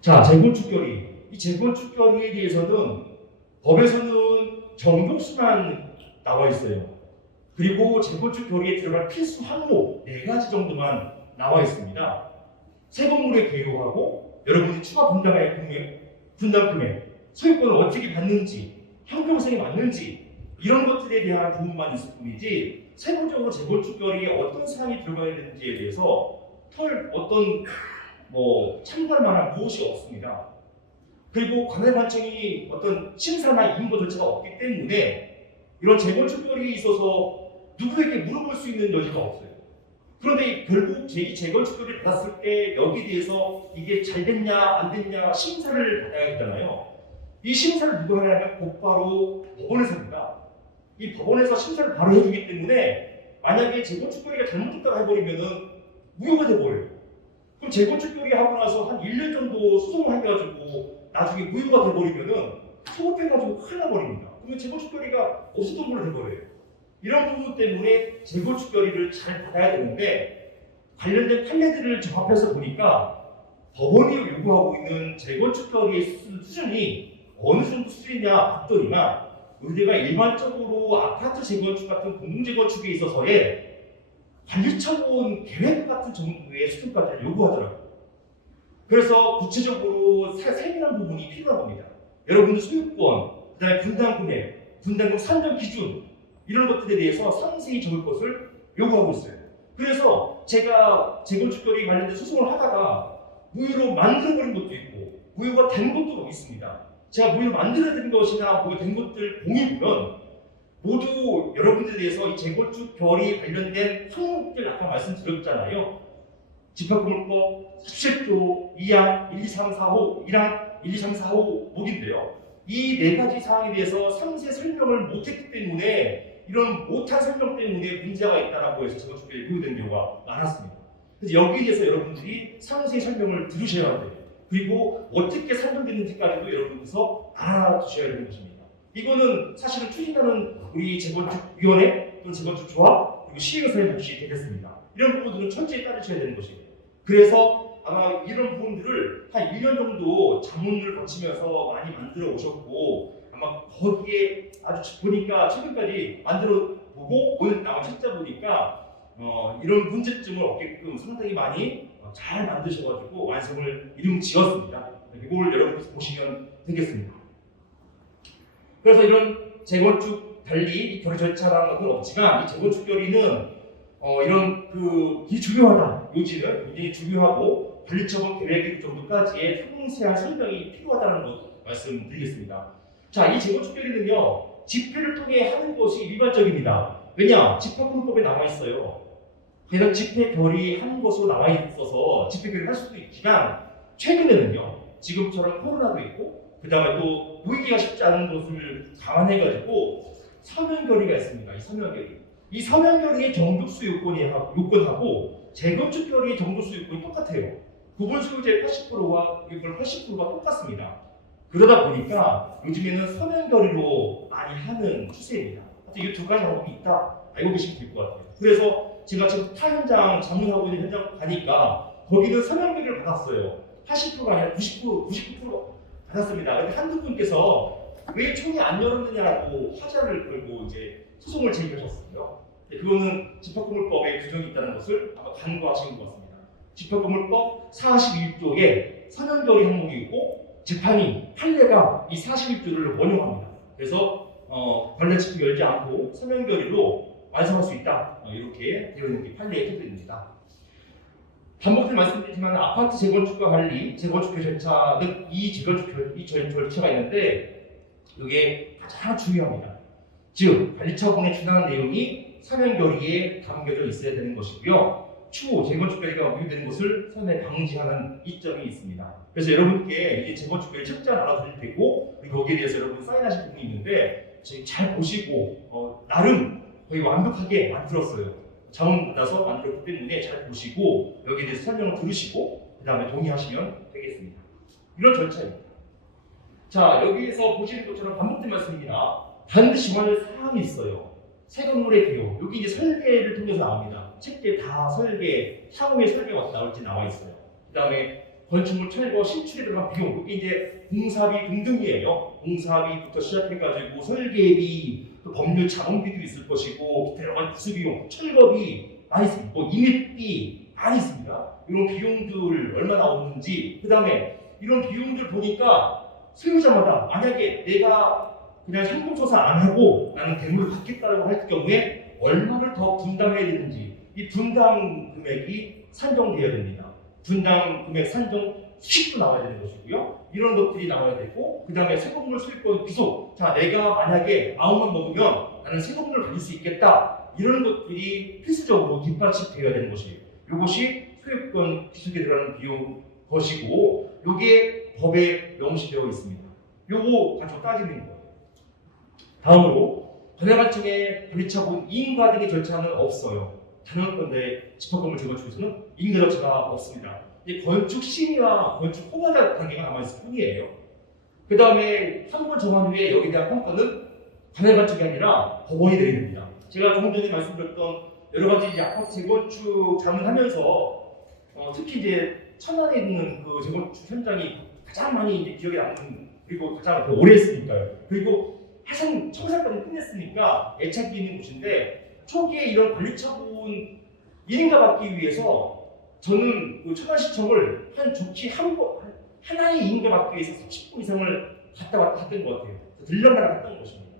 자, 재건축 결의. 이 재건축 결의에 대해서는 법에서는 정독수만 나와 있어요. 그리고 재건축 결의에 들어갈 필수 항목 4가지 정도만 나와 있습니다. 새 건물에 개요하고 여러분이 추가 분담 금액, 소유권을 어떻게 받는지, 형평성이 맞는지 이런 것들에 대한 부분만 있을 뿐이지 세부적으로 재건축 결의에 어떤 사항이 들어가야 되는지에 대해서 어떤 참고할 만한 무엇이 없습니다. 그리고 관할관청이 어떤 심사나 인고 절차가 없기 때문에 이런 재건축 결의에 있어서 누구에게 물어볼 수 있는 여지가 없어요. 그런데 결국 재건축 결의를 받았을 때 여기에 대해서 이게 잘 됐냐 안 됐냐 심사를 받아야 되잖아요. 이 심사를 누가 하냐면 곧바로 법원에서 합니다. 이 법원에서 심사를 바로 해주기 때문에 만약에 재건축 결의가 잘못됐다고 해버리면은 무효가 돼버려요. 그럼 재건축 결의 하고 나서 한 1년 정도 소송을 해가지고 나중에 무효가 돼버리면은 소급해가지고 큰일 나버립니다. 그러면 재건축 결의가 없었던 걸로 돼버려요. 이런 부분 때문에 재건축 결의를 잘 받아야 되는데 관련된 판례들을 접합해서 보니까 법원이 요구하고 있는 재건축 결의의 수준이 어느 정도 수준이냐 봤더니만 우리가 일반적으로 아파트 재건축 같은 공공재건축에 있어서의 관리처분 계획 같은 정도의 수준까지 요구하더라고요. 그래서 구체적으로 세밀한 부분이 필요한 겁니다. 여러분들 소유권, 그다음에 분담금 산정 기준 이런 것들에 대해서 상세히 적을 것을 요구하고 있어요. 그래서 제가 재건축 결의 관련된 소송을 하다가 무효로 만들어버린 것도 있고 무효가 된 것도 있습니다. 제가 무효로 만들어진 것이나 무효 된 것들 공유면 모두 여러분들에 대해서 이 재건축 결의 관련된 항목들 아까 말씀드렸잖아요. 집합건물법 17조 2항 1, 2, 3, 4호 1항 1, 2, 3, 4호 목인데요. 이 4가지 사항에 대해서 상세 설명을 못했기 때문에 이런 못한 설명 때문에 문제가 있다라고 해서 재건축 결의 무효된 경우가 많았습니다. 그래서 여기에 대해서 여러분들이 상세히 설명을 들으셔야 돼요. 그리고 어떻게 설명되는지까지도 여러분께서 알아두셔야 되는 것입니다. 이거는 사실은 추진하는 우리 재건축위원회 또는 재건축조합 그리고 시행사의 몫이 되겠습니다. 이런 부분들은 철저히 따르셔야 되는 것이에요. 그래서 아마 이런 부분들을 한 1년 정도 자문을 거치면서 많이 만들어 오셨고 아마 거기에 아주 보니까 최근까지 만들어 보고 오늘 나온 책자 보니까 이런 문제점을 없게끔 상당히 많이 잘 만드셔가지고 완성을 이루지었습니다. 이걸 여러분께서 보시면 되겠습니다. 그래서 이런 재건축 달리 결의 절차라는 것은 없지만 이 재건축 결의는 이런 이 중요하다. 요지는 굉장히 중요하고 관리처분 계획 정도까지의 상세한 설명이 필요하다는 것 말씀드리겠습니다. 자, 이 재건축 결의는요 집회를 통해 하는 것이 일반적입니다. 왜냐? 집합금법에 나와 있어요. 그래서 집회 결의하는 것으로 나와 있어서 집회 결의를 할 수도 있지만 최근에는요 지금처럼 코로나도 있고 그 다음에 또 모이기가 쉽지 않은 것을 감안해가지고 서면 결의가 있습니다. 이 서면 결의. 이 서면 결의의 정족수 요건하고 재건축 결의의 정족수 요건이 똑같아요. 구분 소유자의 80%와 이걸 80%가 똑같습니다. 그러다 보니까 요즘에는 서면 결의로 많이 하는 추세입니다. 이 두 가지 방법이 있다 알고 계시면 될 것 같아요. 그래서 제가 지금 타 현장 자문하고 있는 현장 가니까 거기는 서면 결의를 받았어요. 80%가 아니라 99% 받았습니다. 근데 한두 분께서 왜 총이 안 열었느냐고 화제를 걸고 이제 소송을 제기하셨어요. 그거는 집합건물법에 규정이 있다는 것을 아마 간과하신 것 같습니다. 집합건물법 41조에 서면 결의 항목이 있고 재판이 판례가 이 41조를 원용합니다. 그래서 관련 집회 열지 않고 서면 결의로 완성할 수 있다. 이렇게 되어 있는 게 판례의 테두리입니다. 반복해서 말씀드리지만 아파트 재건축과 관리, 재건축 절차는 이 절차가 있는데 이게 가장 중요합니다. 즉 관리처분에 준하는 내용이 서면 결의에 담겨져 있어야 되는 것이고요. 추후 재건축 결의가 무효되는 것을 선에 방지하는 이점이 있습니다. 그래서 여러분께 이제 재건축 결의 책자 나눠드릴 테고 거기에 대해서 여러분 사인하실 부분이 있는데 잘 보시고 나름 거의 완벽하게 만들었어요. 자문 받아서 만들었기 때문에 잘 보시고 여기에 대해서 설명을 들으시고 그 다음에 동의하시면 되겠습니다. 이런 절차입니다. 자, 여기에서 보시는 것처럼 반복된 말씀입니다. 반드시 완료할 사항이 있어요. 새 건물의 개요. 여기 이제 설계를 통해서 나옵니다. 책에 다 설계, 향후의 설계가 어떻게 나올지 나와 있어요. 그 다음에 건축물 철거 신축에 들어간 비용, 이게 이제 공사비 등등이에요. 공사비부터 시작해가지고 설계비, 또 법률 자문비도 있을 것이고 여러 가지 부수 비용, 철거비 많이 있습니다. 뭐 임입비 많이 있습니다. 이런 비용들 얼마 나오는지, 그 다음에 이런 비용들 보니까 소유자마다 만약에 내가 그냥 상품조사 안 하고 나는 대물을 받겠다라고 할 경우에 얼마를 더 분담해야 되는지, 이 분담 금액이 산정되어야 됩니다. 분담 금액 산정 수식도 나와야 되는 것이고요. 이런 것들이 나와야 되고, 그 다음에 세금물 수익권 귀속. 자, 내가 만약에 9만 먹으면 나는 세금물을 가질 수 있겠다. 이런 것들이 필수적으로 뒷받침되어야 되는 것이에요. 이것이 소유권 귀속에 들어가는 비용 것이고, 이게 법에 명시되어 있습니다. 요거 가지고 따지는 거예요. 다음으로 관할관청의 권리처분 이인가 등의 절차는 없어요. 단원권대 집합건물 제거 중에서는 이인가 절차가 없습니다. 이제 건축 심의와 건축 허가 단계가 남아있을 뿐이에요. 그 다음에 상권 정한 후에 여기에 대한 평가는 관할관청이 아니라 법원이 내립니다. 제가 조금 전에 말씀드렸던 여러 가지 이제 아파트 재건축 자문하면서 특히 이제 천안에 있는 그 재건축 현장이 가장 많이 이제 기억에 남는, 그리고 가장 더 오래 했으니까요. 그리고 하상 청사까지 끝냈으니까 애착이 있는 곳인데, 초기에 이런 관리처분 1인가 받기 위해서 저는 그 천안시청을 한 좋게 하나의 2인가 받기 위해서 30분 이상을 갔다 왔다 했던 것 같아요. 들려가라 했던 것입니다.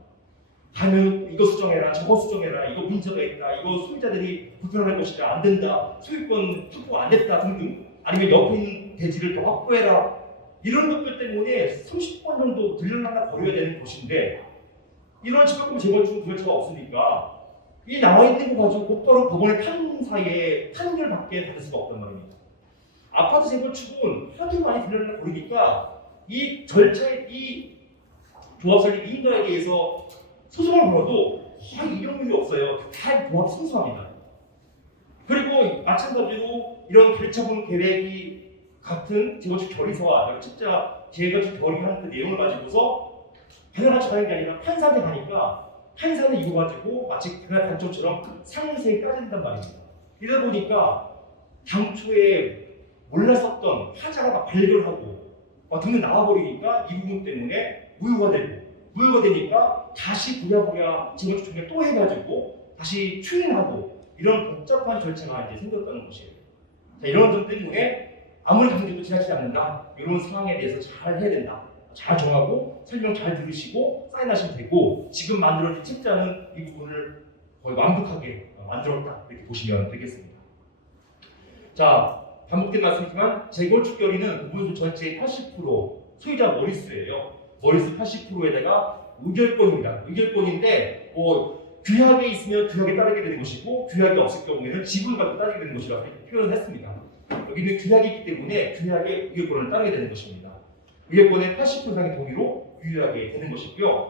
가면 이거 수정해라, 저거 수정해라, 이거 문제가 있다, 이거 소유자들이 불편할 것이다, 안 된다, 소유권 확보가 안 됐다 등등, 아니면 옆에 있는 대지를 더 확보해라, 이런 것들 때문에 30분 정도 들려가다 거려야 되는 곳인데, 이런 집합금 재건축 절차가 없으니까 이 나와 있는 거 가지고 곧바로 법원의 판사에 판결받게 받을 수가 없단 말입니다. 아파트 재건축은 하도 많이 들려가다 거리니까 이 절차에 이 조합 설립 이인가에 대해서 소송을 걸어도 거의 이용률이 없어요. 다 조합이 승소합니다. 그리고 마찬가지로 이런 결처분 계획이 같은 재건축 결의서와 역측자 재건축 결의하는 그 내용을 가지고서 관할관청 가는 게 아니라 판사한테 가니까 판사는 이거 가지고 마치 관할관청처럼 상세히 따진단 말입니다. 이러다 보니까 당초에 몰랐었던 하자가 막 발견하고 막 등등 나와버리니까 이 부분 때문에 무효가 되니까 다시 부랴부랴 재건축 준비 또 해가지고 다시 추인하고, 이런 복잡한 절차가 이제 생겼다는 것이에요. 자, 이런 점 때문에 아무리 강제도 지나치지 않는다, 이런 상황에 대해서 잘 해야 된다. 잘 정하고 설명 잘 들으시고 사인하시면 되고, 지금 만들어진 책자는 이 부분을 거의 완벽하게 만들었다, 이렇게 보시면 되겠습니다. 자, 반복된 말씀이지만 재건축 결의는 부분 전체의 80% 소유자 머릿수예요. 머릿수 80%에다가 의결권입니다. 의결권인데 규약에 있으면 규약에 따르게 되는 것이고, 규약이 없을 경우에는 지분을 갖고 따르게 되는 것이라고 표현을 했습니다. 여기는 규약이 있기 때문에 규약의 의결권을 따르게 되는 것입니다. 의결권의 80% 이상의 동의로 유효하게 되는 것이고요.